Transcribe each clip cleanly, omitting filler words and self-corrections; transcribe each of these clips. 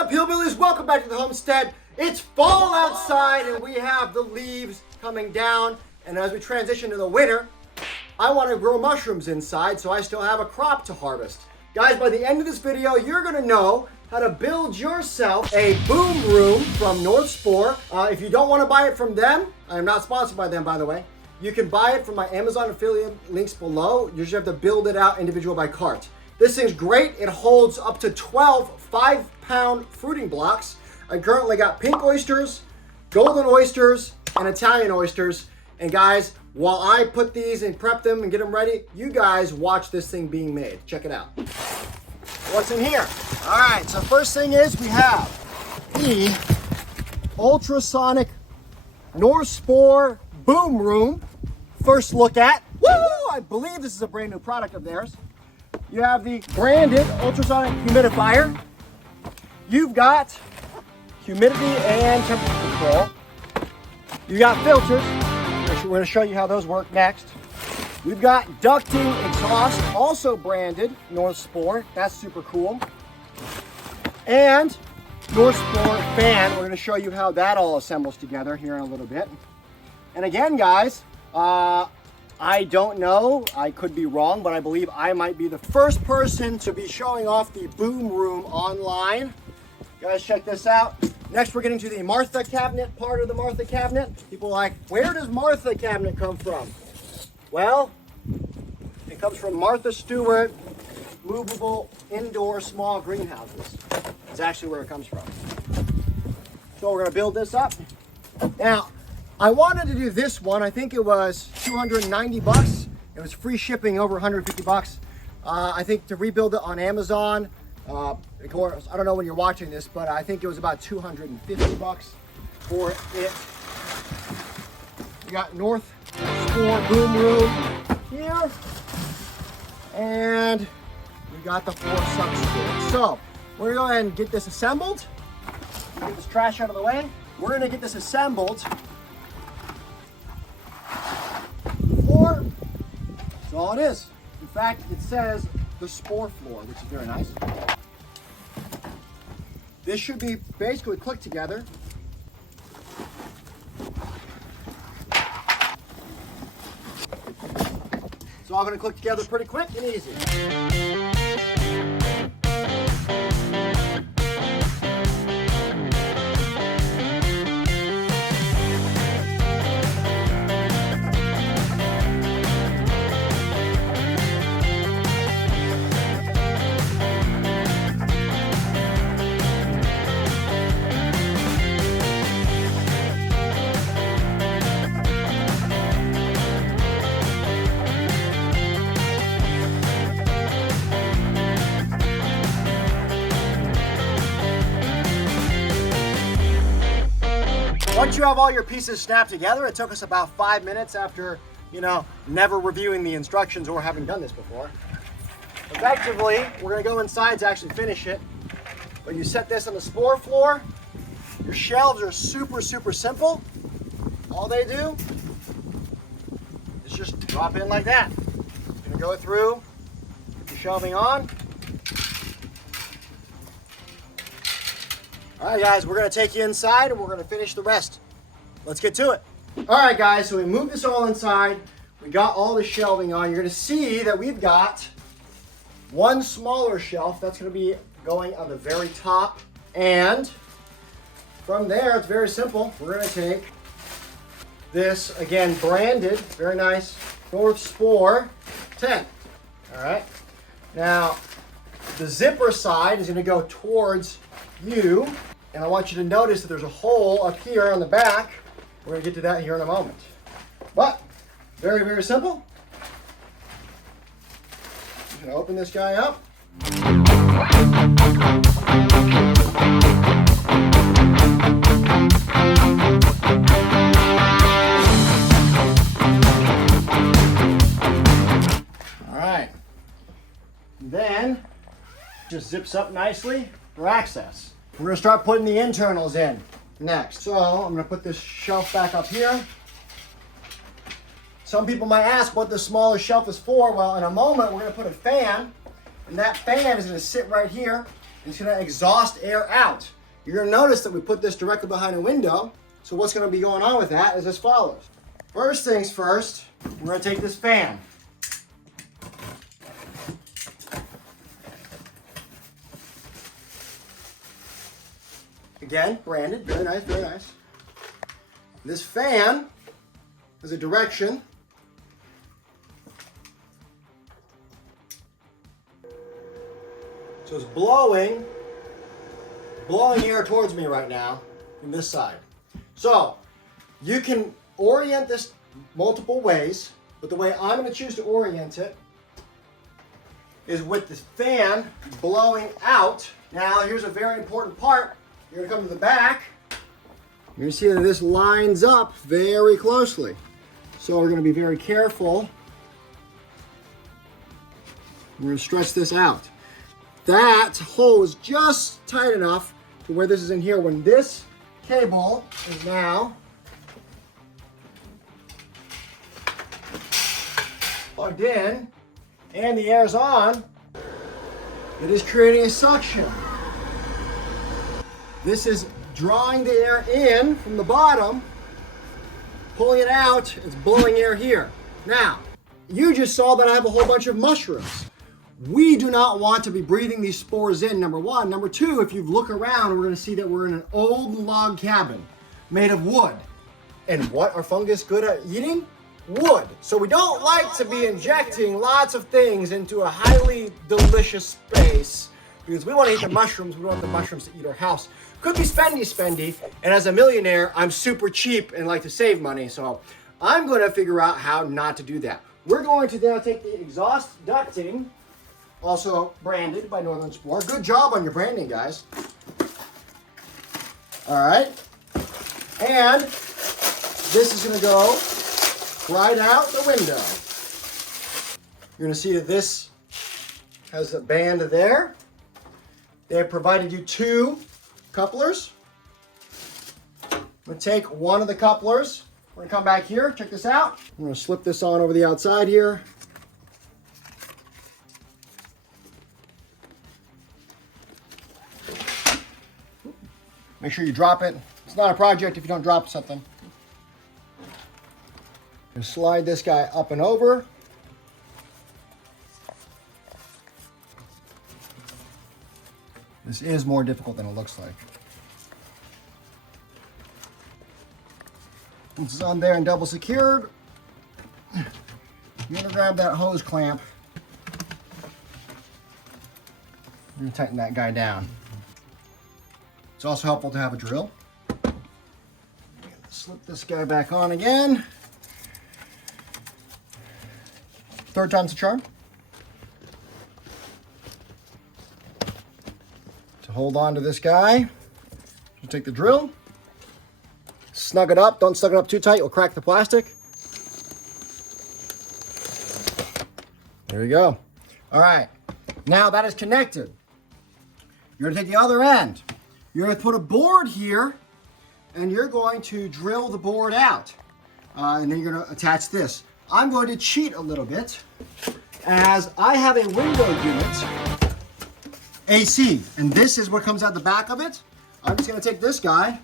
up, hillbillies? Welcome back to the homestead. It's fall outside and we have the leaves coming down. And as we transition to the winter, I want to grow mushrooms inside, so I still have a crop to harvest. Guys, by the end of this video, you're going to know how to build yourself a BoomRoom from North Spore. If you don't want to buy it from them, I am not sponsored by them, by the way. You can buy it from my Amazon affiliate links below. You just have to build it out individual by cart. This thing's great. It holds up to 12 5-pound fruiting blocks. I currently got pink oysters, golden oysters, and Italian oysters. And guys, while I put these and prep them and get them ready, you guys watch this thing being made. Check it out. What's in here? All right, so first thing is we have the ultrasonic North Spore BoomRoom. First look at. Woo! I believe this is a brand new product of theirs. You have the branded ultrasonic humidifier. You've got humidity and temperature control. You got filters. We're going to show you how those work next. We've got ducting exhaust, also branded North Spore. That's super cool. And North Spore fan. We're going to show you how that all assembles together here in a little bit. And again, guys, I don't know, I could be wrong, but I believe I might be the first person to be showing off the BoomRoom online. Guys, check this out. Next, we're getting to the Martha cabinet part of the Martha cabinet. People are like, where does Martha cabinet come from? Well, it comes from Martha Stewart movable indoor small greenhouses. That's actually where it comes from. So we're gonna build this up. Now, I wanted to do this one. I think it was 290 bucks. It was free shipping, over 150 bucks. I think to rebuild it on Amazon, of course, I don't know when you're watching this, but I think it was about 250 bucks for it. We got North Spore BoomRoom here. And we got the 4 substrates. So we're gonna go ahead and get this assembled. Get this trash out of the way. We're gonna get this assembled. That's all it is. In fact, it says the spore floor, which is very nice. This should be basically clicked together. It's all going to click together pretty quick and easy. Once you have all your pieces snapped together, it took us about 5 minutes after, never reviewing the instructions or having done this before. Effectively, we're gonna go inside to actually finish it. But you set this on the spore floor. Your shelves are super, super simple. All they do is just drop in like that. It's gonna go through, get the shelving on. All right, guys, we're gonna take you inside and we're gonna finish the rest. Let's get to it. All right, guys, so we moved this all inside. We got all the shelving on. You're gonna see that we've got one smaller shelf that's gonna be going on the very top. And from there, it's very simple. We're gonna take this, again, branded, very nice, North Spore 10. All right, now the zipper side is gonna go towards you. And I want you to notice that there's a hole up here on the back. We're gonna get to that here in a moment. But, very, very simple. I'm gonna open this guy up. All right. Then, just zips up nicely for access. We're gonna start putting the internals in next. So I'm gonna put this shelf back up here. Some people might ask what the smaller shelf is for. Well, in a moment, we're gonna put a fan, and that fan is gonna sit right here. and it's gonna exhaust air out. You're gonna notice that we put this directly behind a window. So what's gonna be going on with that is as follows. First things first, we're gonna take this fan. Again, branded, very nice, very nice. This fan has a direction. So it's blowing air towards me right now from this side. So you can orient this multiple ways, but the way I'm going to choose to orient it is with the fan blowing out. Now here's a very important part. You're going to come to the back. You're going to see that this lines up very closely. So we're going to be very careful. We're going to stretch this out. That hole is just tight enough to where this is in here. When this cable is now plugged in and the air is on, it is creating a suction. This is drawing the air in from the bottom, pulling it out, it's blowing air here. Now, you just saw that I have a whole bunch of mushrooms. We do not want to be breathing these spores in, number one. Number two, if you look around, we're gonna see that we're in an old log cabin made of wood. And what are fungus good at eating? Wood. So we don't like to be injecting lots of things into a highly delicious space because we want to eat the mushrooms. We don't want the mushrooms to eat our house. Could be spendy, and as a millionaire, I'm super cheap and like to save money, so I'm going to figure out how not to do that. We're going to now take the Exhaus Ducting, also branded by North Spore. Good job on your branding, guys. All right, and this is going to go right out the window. You're going to see that this has a band there. They have provided you 2 couplers. I'm going to take one of the couplers. We're going to come back here. Check this out. I'm going to slip this on over the outside here. Make sure you drop it. It's not a project if you don't drop something. And slide this guy up and over. This is more difficult than it looks like. Once it's on there and double secured, you're going to grab that hose clamp. You're going to tighten that guy down. It's also helpful to have a drill. Slip this guy back on again. 3rd time's the charm. To hold on to this guy, you take the drill, snug it up. Don't snug it up too tight, you'll crack the plastic. There you go. All right, now that is connected. You're gonna take the other end. You're gonna put a board here and you're going to drill the board out. And then you're gonna attach this. I'm going to cheat a little bit as I have a window unit, AC, and this is what comes out the back of it. I'm just gonna take this guy,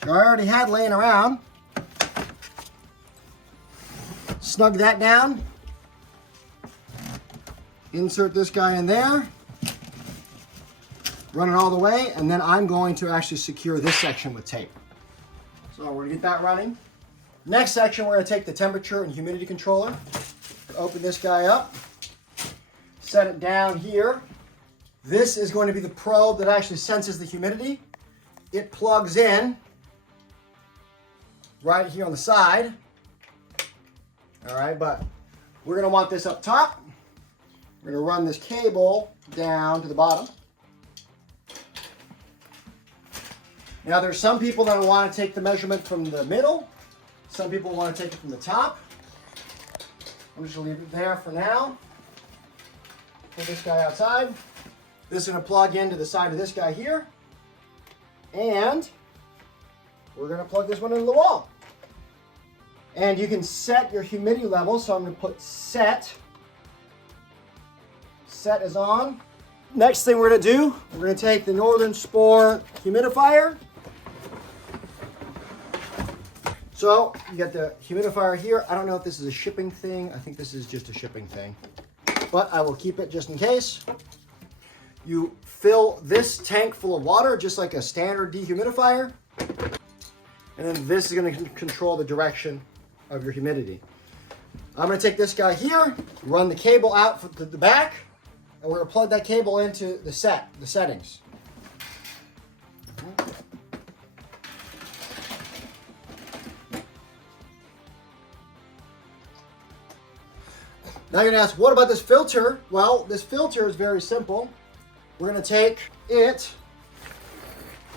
which I already had laying around, snug that down, insert this guy in there, run it all the way, and then I'm going to actually secure this section with tape. So we're gonna get that running. Next section, we're gonna take the temperature and humidity controller, open this guy up, set it down here. This is going to be the probe that actually senses the humidity. It plugs in right here on the side. All right, but we're gonna want this up top. We're gonna run this cable down to the bottom. Now there's some people that want to take the measurement from the middle. Some people want to take it from the top. I'm just gonna leave it there for now. Put this guy outside. This is gonna plug into the side of this guy here. And we're gonna plug this one into the wall. And you can set your humidity level. So I'm gonna put set. Set is on. Next thing we're gonna do, we're gonna take the North Spore humidifier. So you got the humidifier here. I don't know if this is a shipping thing. I think this is just a shipping thing, but I will keep it just in case. You fill this tank full of water, just like a standard dehumidifier. And then this is gonna control the direction of your humidity. I'm gonna take this guy here, run the cable out to the back, and we're gonna plug that cable into the settings. Now you're gonna ask, what about this filter? Well, this filter is very simple. We're gonna take it,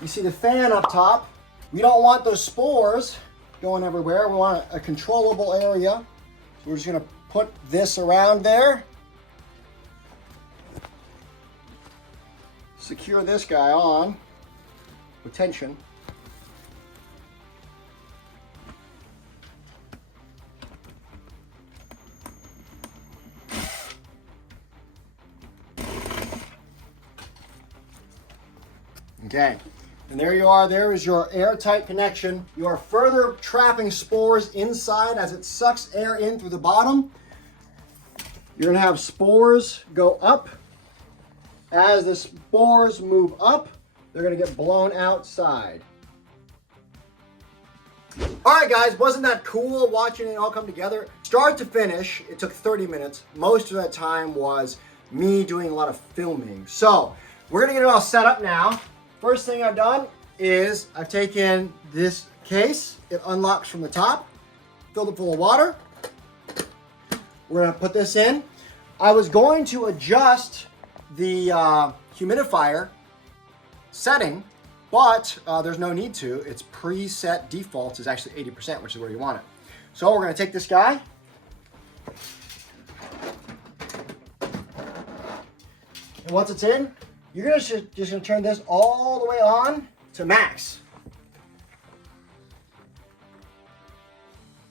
you see the fan up top. We don't want those spores going everywhere. We want a controllable area. So we're just gonna put this around there. Secure this guy on with tension. Okay, and there you are. There is your airtight connection. You are further trapping spores inside as it sucks air in through the bottom. You're gonna have spores go up. As the spores move up, they're gonna get blown outside. All right, guys, wasn't that cool watching it all come together? Start to finish, it took 30 minutes. Most of that time was me doing a lot of filming. So we're gonna get it all set up now. First thing I've done is I've taken this case. It unlocks from the top, filled it full of water. We're gonna put this in. I was going to adjust the humidifier setting, but there's no need to. Its preset default is actually 80%, which is where you want it. So we're gonna take this guy. And once it's in, you're just gonna turn this all the way on to max.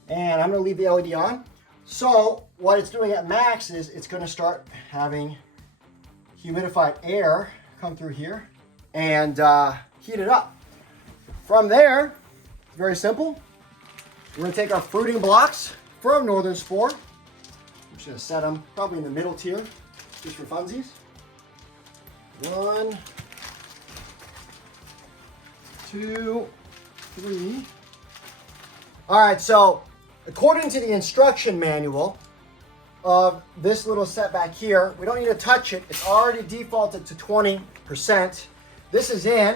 And I'm gonna leave the LED on. So what it's doing at max is it's gonna start having humidified air come through here and heat it up. From there, very simple. We're gonna take our fruiting blocks from North Spore. I'm just gonna set them probably in the middle tier, just for funsies. 1, 2, 3. All right, so according to the instruction manual of this little setback here, we don't need to touch it. It's already defaulted to 20%. This is in.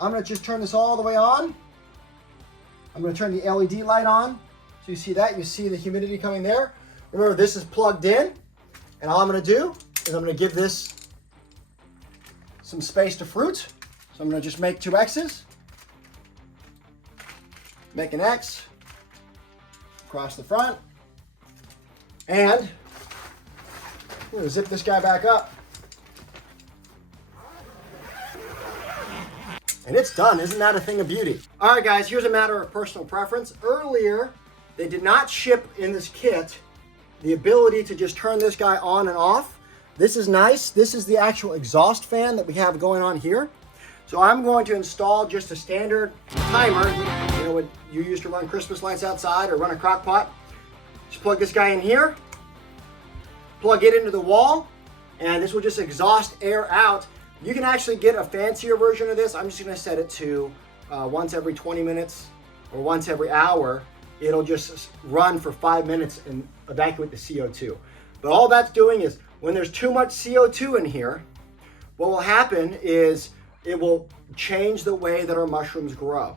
I'm gonna just turn this all the way on. I'm gonna turn the LED light on. So you see that, you see the humidity coming there. Remember, this is plugged in, and all I'm gonna do is I'm gonna give this some space to fruit. So I'm gonna just make 2 X's. Make an X across the front. And we're gonna zip this guy back up. And it's done. Isn't that a thing of beauty? All right, guys, here's a matter of personal preference. Earlier, they did not ship in this kit the ability to just turn this guy on and off. This is nice. This is the actual exhaust fan that we have going on here. So I'm going to install just a standard timer. You know what you used to run Christmas lights outside or run a crock pot. Just plug this guy in here, plug it into the wall, and this will just exhaust air out. You can actually get a fancier version of this. I'm just gonna set it to once every 20 minutes or once every hour. It'll just run for 5 minutes and evacuate the CO2. But all that's doing is when there's too much CO2 in here, what will happen is it will change the way that our mushrooms grow.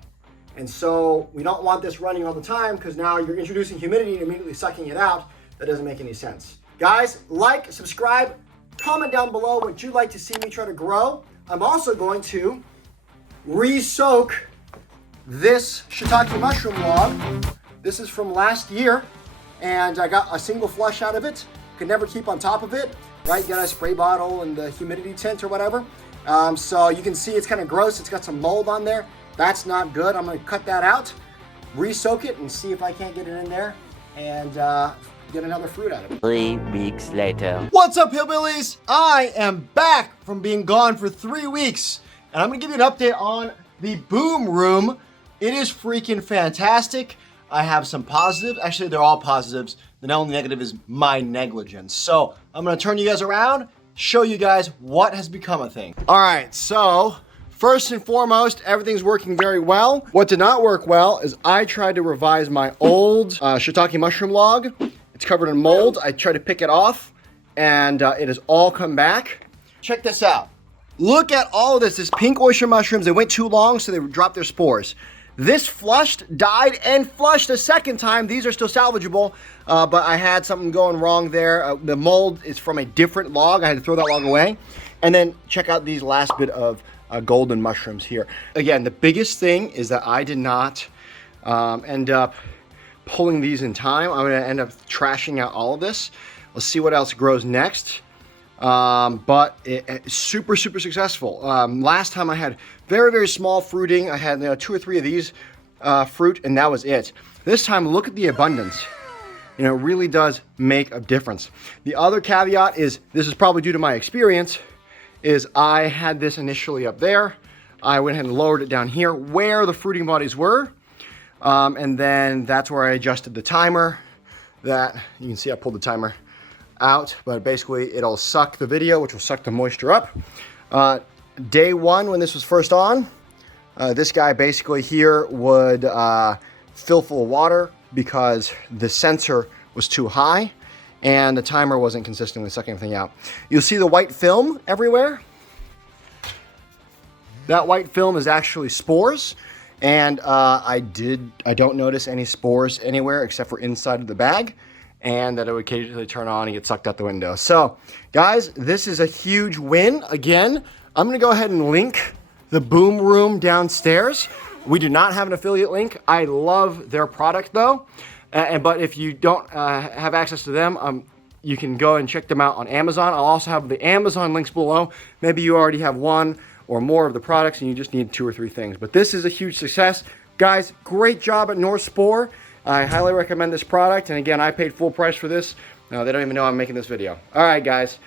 And so we don't want this running all the time because now you're introducing humidity and immediately sucking it out. That doesn't make any sense. Guys, like, subscribe, comment down below what you'd like to see me try to grow. I'm also going to re-soak this Shitake mushroom log. This is from last year, and I got a single flush out of it. Could never keep on top of it, right? You got a spray bottle and the humidity tint or whatever. So you can see it's kind of gross. It's got some mold on there. That's not good. I'm gonna cut that out, re-soak it, and see if I can't get it in there and get another fruit out of it. 3 weeks later. What's up, hillbillies? I am back from being gone for 3 weeks, and I'm gonna give you an update on the BoomRoom. It is freaking fantastic. I have some positives. Actually, they're all positives. The only negative is my negligence. So I'm gonna turn you guys around, show you guys what has become a thing. All right, so first and foremost, everything's working very well. What did not work well is I tried to revise my old Shitake Mushroom log. It's covered in mold. I tried to pick it off, and it has all come back. Check this out. Look at all of this. This pink oyster mushrooms, they went too long, so they dropped their spores. This flushed, died, and flushed a second time. These are still salvageable, but I had something going wrong there. The mold is from a different log. I had to throw that log away. And then check out these last bit of golden mushrooms here. Again, the biggest thing is that I did not end up pulling these in time. I'm gonna end up trashing out all of this. Let's see what else grows next. But it's super successful. Last time I had very small fruiting. I had 2 or 3 of these fruit, and that was it. This time, look at the abundance. You know, it really does make a difference. The other caveat is, this is probably due to my experience, is I had this initially up there. I went ahead and lowered it down here where the fruiting bodies were. And then that's where I adjusted the timer. That, you can see I pulled the timer out, but basically it'll suck the video, which will suck the moisture up. Day 1, when this was first on, this guy basically here would fill full of water because the sensor was too high and the timer wasn't consistently sucking everything out. You'll see the white film everywhere. That white film is actually spores, and I don't notice any spores anywhere except for inside of the bag, and that it would occasionally turn on and get sucked out the window. So, guys, this is a huge win. Again, I'm gonna go ahead and link the BoomRoom downstairs. We do not have an affiliate link. I love their product though. But if you don't have access to them, you can go and check them out on Amazon. I'll also have the Amazon links below. Maybe you already have 1 or more of the products and you just need 2 or 3 things. But this is a huge success. Guys, great job at North Spore. I highly recommend this product. And again, I paid full price for this. They don't even know I'm making this video. All right, guys.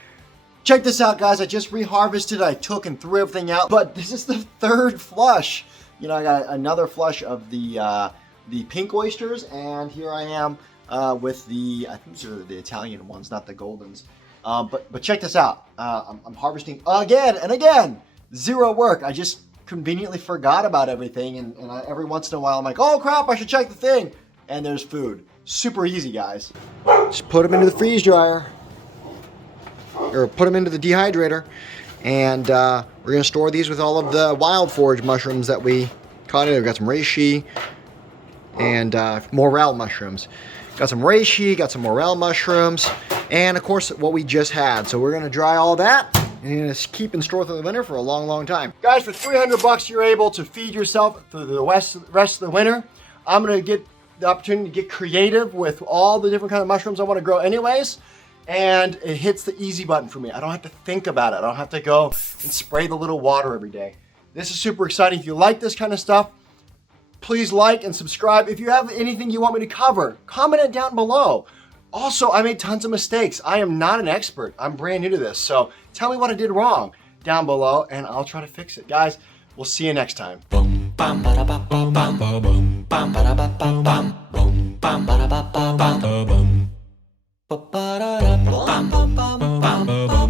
Check this out, guys. I just reharvested. I took and threw everything out, but this is the 3rd flush. You know, I got another flush of the pink oysters, and here I am with the, I think these are the Italian ones, not the goldens. But check this out. I'm harvesting again and again. 0 work. I just conveniently forgot about everything, and every once in a while I'm like, oh crap, I should check the thing. And there's food. Super easy, guys. Just put them into the freeze dryer, or put them into the dehydrator, and we're gonna store these with all of the wild forage mushrooms that we caught in. We've got some reishi and morel mushrooms. Got some reishi, got some morel mushrooms, and of course what we just had. So we're gonna dry all that and keep and store through the winter for a long time. Guys, for 300 bucks, you're able to feed yourself through the rest of the winter. I'm gonna get the opportunity to get creative with all the different kind of mushrooms I want to grow anyways, and it hits the easy button for me. I don't have to think about it. I don't have to go and spray the little water every day. This is super exciting. If you like this kind of stuff, please like and subscribe. If you have anything you want me to cover, comment it down below. Also, I made tons of mistakes. I am not an expert. I'm brand new to this, so tell me what I did wrong down below and I'll try to fix it. Guys, we'll see you next time. Boom, bam, ba da ba ba bam, boom, bam, ba da ba ba bam, boom, bam, ba da ba ba bam, boom, ba da ba bam, bam, bam, bam.